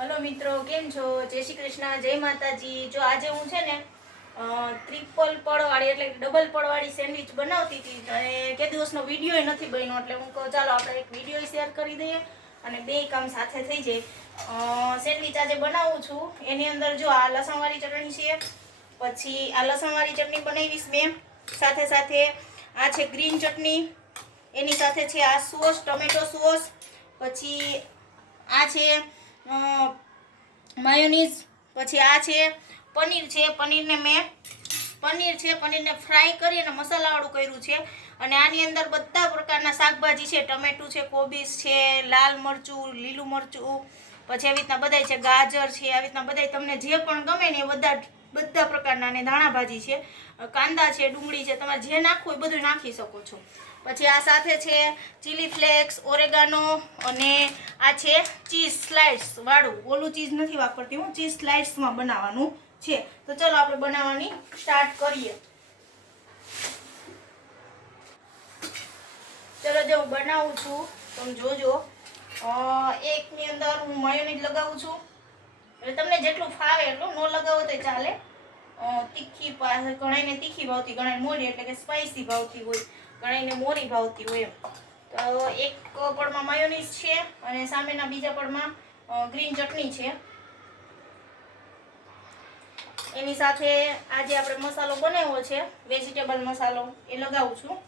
Hello मित्रों, केम छो? जय श्री कृष्ण, जय माताजी। जो आज हूँ छे ने ट्रिपल पड़वाड़ी एटले डबल पड़वाड़ी सेन्डविच बनावती थी अने के दिवसनो विडियो नथी बन्यो એટલે હું કહું ચાલો આપણે એક વિડિયો શેર કરી દઈએ અને બે કામ સાથે થઈ જાય। સેન્ડવિચ આજે બનાવું છું એની અંદર જો આ લસણવાળી ચટણી છે, પછી આ લસણવાળી ચટણી બનાવીશ મેં, સાથે સાથે આ છે ગ્રીન ચટણી, એની સાથે છે આ સોસ ટમેટો સોસ, પછી આ છે માયોનીઝ, પછી આ છે પનીર છે, પનીરને ફ્રાય કરી અને મસાલાવાળું કર્યું છે અને આની અંદર બધા પ્રકારના શાકભાજી છે, ટમેટું છે, કોબીજ છે, લાલ મરચું, લીલું મરચું, પછી આવી રીતના બધાય છે, ગાજર છે, આવી રીતના બધાય તમને જે પણ ગમે ને એ બધા પ્રકારના અને ધાણા ભાજી છે, કાંદા છે, ડુંગળી છે, તમારે જે નાખવું એ બધું નાખી શકો છો। પછી આ સાથે છે ચીલી ફ્લેક્સ, ઓરેગાનો અને આ છે ચીઝ સ્લાઇડ્સ વાળું, ઓલું ચીઝ નથી વાપરતી હું, ચીઝ સ્લાઇડ્સમાં બનાવવાનું છે। તો ચલો આપણે બનાવવાની સ્ટાર્ટ કરીએ। ચલો જો હું બનાવું છું તમે જોજો। એકની અંદર હું માયોનીઝ લગાવું છું, એટલે તમને જેટલું ફાવે એટલું, ન લગાવો તો ચાલે। તીખી ઘણાઈને તીખી ભાવતી, ઘણાને મોરી એટલે કે સ્પાઈસી ભાવતી હોય, ઘણાઈને મોરી ભાવતી હોય એમ। તો એક પડમાં માયોનીઝ છે અને સામેના બીજા પડમાં ગ્રીન ચટણી છે। એની સાથે આજે આપણે મસાલો બનાવ્યો છે વેજીટેબલ મસાલો એ લગાવું છું।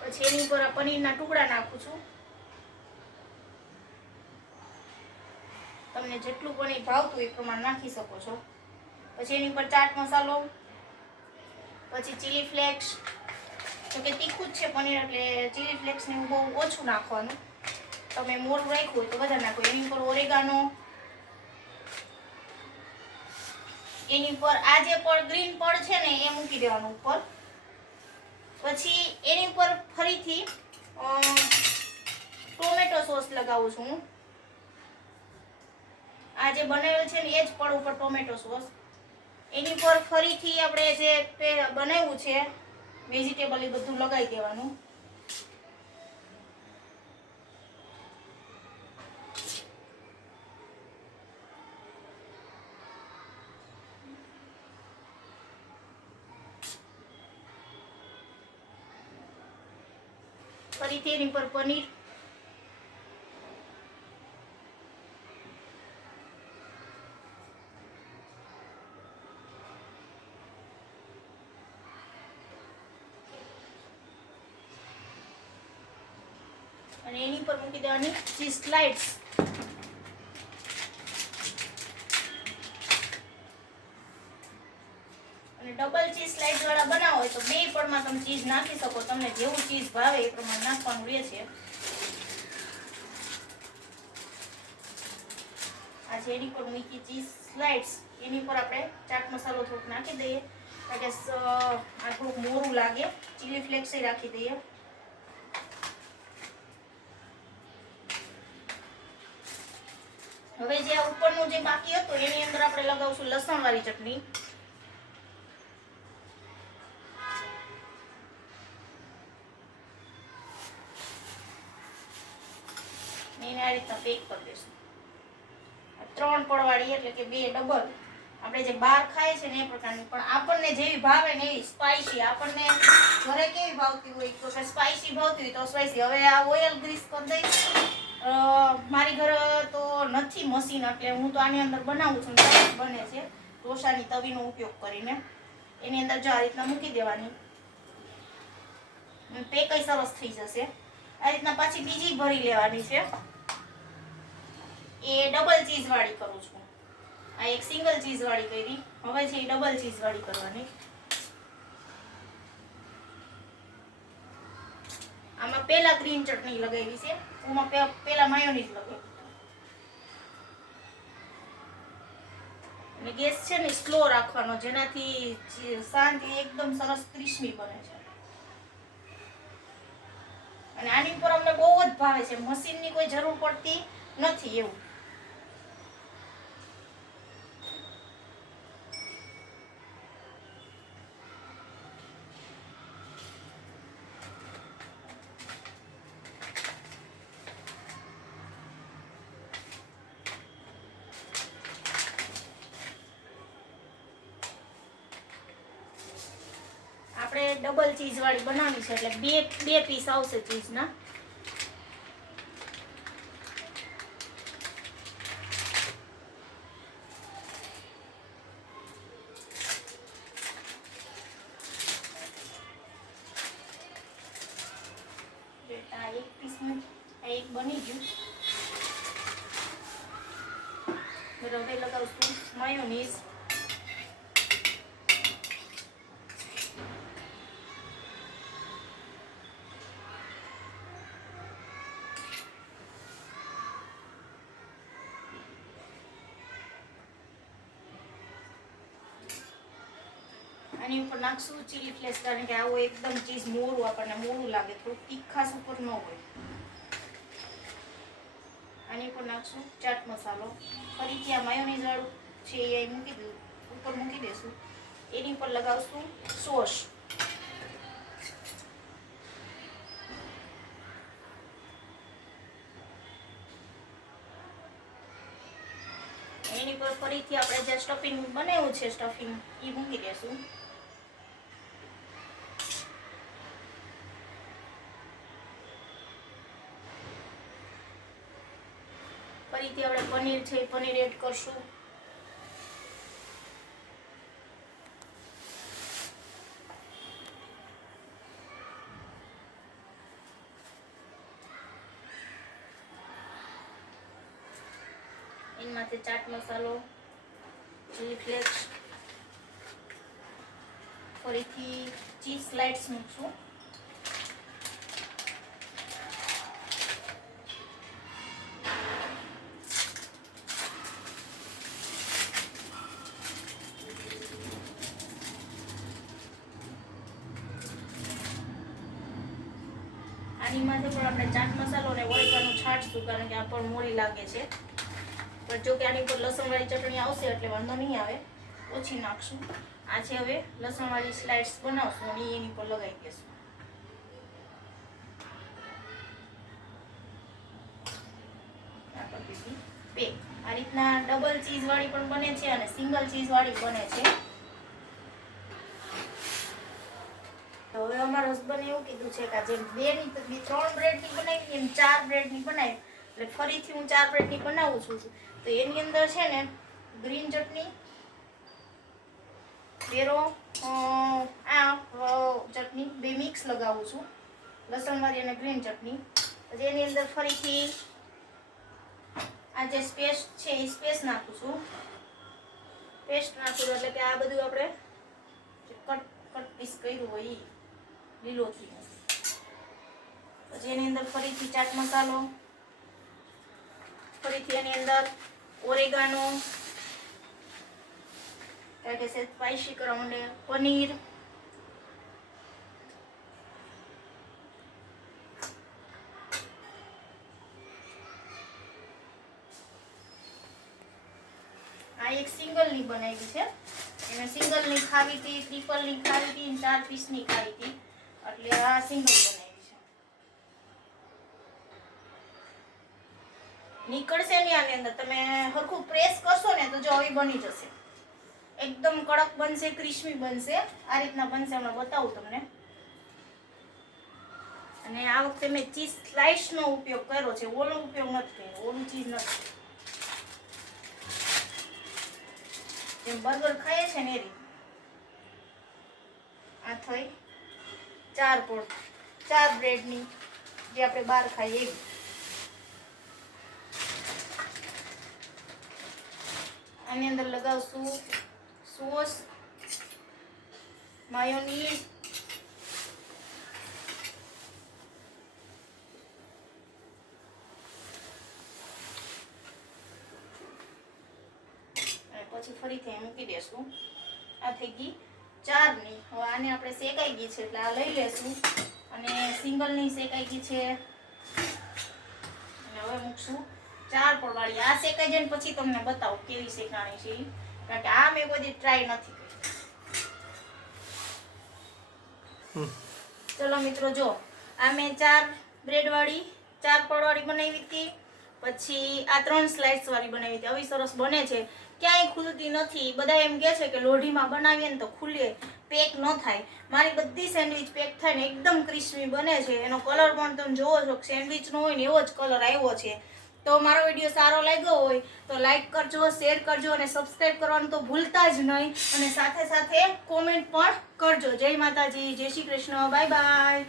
પછી એની ઉપર પનીરના ટુકડા નાખું છું, તમને જેટલું પનીર ભાવતું એ પ્રમાણે નાખી શકો છો। પછી એની ઉપર ચાટ મસાલો, પછી ચીલી ફ્લેક્સ, તો કે તીખું જ છે પનીર એટલે ચીલી ફ્લેક્સ ને બહુ ઓછું નાખવાનું, તમે મોરું રાખ્યું હોય તો વધારે નાખો। એની ઉપર ઓરેગાનો, એની ઉપર આ જે પડ ગ્રીન પડ છે ને એ મૂકી દેવાનું ઉપર। પછી એની ઉપર ફરીથી ટોમેટો સોસ લગાવું છું હું, આ જે બનાવેલ છે ને એ જ પડ ઉપર ટોમેટો સોસ, એની પર ફરીથી આપણે જે બનાવ્યું છે વેજીટેબલ એ બધું લગાવી દેવાનું। ફરીથી એની પર પનીર, અને એની પર મૂકી દેવાની ચીઝ સ્લાઇડ્સ। અને ડબલ ચીઝ સ્લાઇડ્સ વાળા બનાવો હોય તો બે પડમાં તમે ચીઝ નાખી શકો, તમને જેવું ચીઝ ભાવે એ પ્રમાણે નાખવાનું રહે છે। આ છે એની પર મૂકી ચીઝ સ્લાઇડ્સ, એની પર આપણે ચાટ મસાલો થોડુંક નાખી દઈએ કારણ કે આ થોડુંક મોરું લાગે, ચીલી ફ્લેક્સ રાખી દઈએ। હવે જે આ ઉપરનું જે બાકી હતું એની અંદર આપણે લગાવશું લસણવાળી ચટણી, એને આ રીતના પેક કરી દઈશું। 3 પડવાળી એટલે કે 2 ડબલ, આપણે જે બહાર ખાય છે ને એ પ્રકારની, પણ આપણને જેવી ભાવે ને એવી સ્પાઈસી, આપણને ઘરે કેવી ભાવતી હોય તો કે સ્પાઈસી ભાવતી હોય તો સ્પાઈસી। હવે આ ઓઇલ ગ્રીસ કરી દઈશ, મારી ઘરે તો નથી મશીન એટલે હું તો આની અંદર બનાવું છું, બને છે ઢોસાની તવીનો ઉપયોગ કરીને। એની અંદર જો આ રીતના મૂકી દેવાની, પેકય સરસ થઈ જશે। આ રીતના પાછી બીજી ભરી લેવાની છે, એ ડબલ ચીઝ વાળી કરું છું, આ એક સિંગલ ચીઝ વાળી કરી, હવે છે એ ડબલ ચીઝ વાળી કરવાની। આમાં પેલા ગ્રીન ચટણી લગાવી છે, આમાં પેલા માયોનીઝ લગાવી, અને ગેસ છે ને સ્લો રાખવાનો જેનાથી શાંતિ એકદમ સરસ ક્રિસ્પી બને છે। અને આની ઉપર અમને બહુ જ ભાવે છે, મશીનની કોઈ જરૂર પડતી નથી એવું। આપણે ડબલ ચીઝ વાળી બનાવવી છે એટલે બે પીસ આવશે ચીઝના. એક પીસનું એક બની ગયું. હવે લગાવશું માયોનીઝ. આની ઉપર નાખશું ચીલી ફ્લેક્સ, કારણ કે આવું એકદમ ચીઝ મોરું આપણને મોરું લાગે, થોડું તીખાસ ઉપર ન હોય. આની ઉપર નાખશું ચાટ મસાલો. ફરીથી આ માયોનીઝ વાળું છે એ ઉપર મૂકી દેશું. એની ઉપર લગાવશું સોસ. એની પર ફરીથી આપણે જે સ્ટફિંગ બનાવ્યું છે સ્ટફિંગ એ મૂકી દેશું. ફરીથી આપણે પનીર છે પનીર એડ કરશું. એમાંથી ચાટ મસાલો, ચીલી ફ્લેક્સ, ફરીથી ચીઝ સ્લાઇડ્સ મૂકશું. આની માથે પણ આપણે ચાટ મસાલો અને ઓરેગાનો છાંટશું, કારણ કે આ પણ મોરી લાગે છે. પણ જો કે આની પર લસણવાળી ચટણી આવશે એટલે વાંધો નહીં આવે, ઓછી નાખશું. આ છે હવે લસણવાળી સ્લાઇડ્સ બનાવશું અને એની પર લગાવી દઈશું. આ રીતના ડબલ ચીઝ વાળી પણ બને છે અને સિંગલ ચીઝ વાળી બને છે. તો હવે અમારા હસબન્ડે એવું કીધું છે કે જેમ 3 બ્રેડની બનાવી એમ 4 બ્રેડની બનાવી, એટલે ફરીથી હું 4 બ્રેડની બનાવું છું. તો એની અંદર છે ને ગ્રીન ચટણી, બેરો આ ચટણી બે મિક્સ લગાવું છું, લસણવાળી અને ગ્રીન ચટણી. પછી એની અંદર ફરીથી આ જે પેસ્ટ છે એ પેસ્ટ નાખું છું. પેસ્ટ નાખું એટલે કે આ બધું આપણે કટ પીસ કર્યું હોય એ લીલોથી. પછી એની અંદર ફરીથી ચાટ મસાલો, ફરીથી એની અંદર ઓરેગાનો, કારણ કે સ્પાઈસી કરવા માટે પનીર, આ એક સિંગલની બનાવી છે. એને સિંગલની ખાવી હતી, ટ્રિપલની ખાવી હતી, 4 પીસની ખાવી હતી, એટલે આ સિંગલ બનાવી છે. નીકળશે નહીં આની અંદર, તમે હરખું પ્રેસ કરશો ને તો જો આવી બની જશે, એકદમ કડક બનશે, ક્રિસ્પી બનશે. આ રીતના બનશે, હમણાં બતાવું તમને. અને આ વખતે મેં ચીઝ સ્લાઇસનો ઉપયોગ કર્યો છે, ઓલો ઉપયોગ નથી કર્યો, ઓલું ચીઝ નથી. જેમ બર્ગર ખાઈએ છે ને એ રીતે. આ થઈ 4 બ્રેડની જે આપણે બહાર ખાઈએ એવી. આની અંદર લગાવશું સોસ, માયોનીઝ, પછી ફરીથી મૂકી દેશું. આ થઈ ગઈ 4ની. હવે આને આપણે શેકાઈ ગઈ છે એટલે આ લઈ લેશું, અને સિંગલની શેકાઈ ગઈ છે અને હવે મૂકશું 4 પર વાળી. આ શેકાઈ જાય પછી તમને બતાવું કેવી શેકાણી છે, કારણ કે આ મેં કોઈ ટ્રાય નથી કરી. ચલો મિત્રો, જો આ મેં 4 બ્રેડ વાળી 4 પડ વાળી બનાવી હતી, પછી આ 3 સ્લાઇસ વાળી બનાવી હતી. આવી સરસ બને છે, ક્યાંય ખુલતી નથી. બધા એમ કહે છે કે લોઢીમાં બનાવીએ ને તો ખુલે, પેક ન થાય. મારી બધી સેન્ડવિચ પેક થાય ને એકદમ ક્રિસ્પી બને છે. એનો કલર પણ તમે જોવો છો, સેન્ડવિચનો હોય ને એવો જ કલર આવ્યો છે. તો મારો વિડીયો સારો લાગ્યો હોય તો લાઈક કરજો, શેર કરજો અને સબસ્ક્રાઈબ કરવાનું તો ભૂલતા જ નહીં. અને સાથે સાથે કોમેન્ટ પણ કરજો. જય માતાજી, જય શ્રી કૃષ્ણ, બાય બાય.